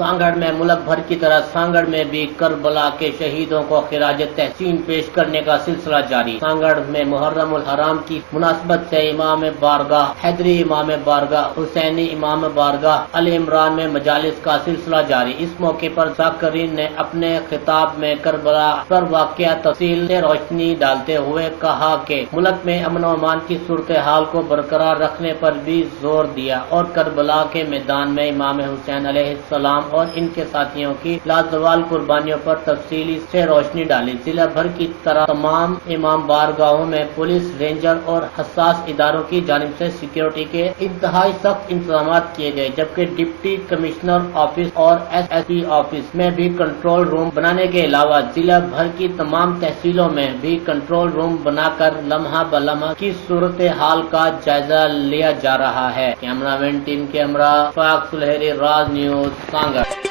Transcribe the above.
سانگڑ میں ملک بھر کی طرح سانگڑ میں بھی کربلا کے شہیدوں کو خراج تحسین پیش کرنے کا سلسلہ جاری۔ سانگڑ میں محرم الحرام کی مناسبت سے امام بارگاہ حیدری، امام بارگاہ حسینی، امام بارگاہ علی عمران میں مجالس کا سلسلہ جاری۔ اس موقع پر ذاکرین نے اپنے خطاب میں کربلا پر واقعہ تفصیل سے روشنی ڈالتے ہوئے کہا کہ ملک میں امن و امان کی صورتحال کو برقرار رکھنے پر بھی زور دیا اور کربلا کے میدان میں امام حسین علیہ السلام اور ان کے ساتھیوں کی لازوال قربانیوں پر تفصیلی سے روشنی ڈالی۔ ضلع بھر کی طرح تمام امام بارگاہوں میں پولیس، رینجر اور حساس اداروں کی جانب سے سیکیورٹی کے انتہائی سخت انتظامات کیے گئے، جبکہ ڈپٹی کمشنر آفس اور ایس ایس پی آفس میں بھی کنٹرول روم بنانے کے علاوہ ضلع بھر کی تمام تحصیلوں میں بھی کنٹرول روم بنا کر لمحہ بلمحہ کی صورتحال کا جائزہ لیا جا رہا ہے۔ کیمرہ مین ٹیم کے ہمراہ فاق سلہری، راز نیوز، سانگڑ۔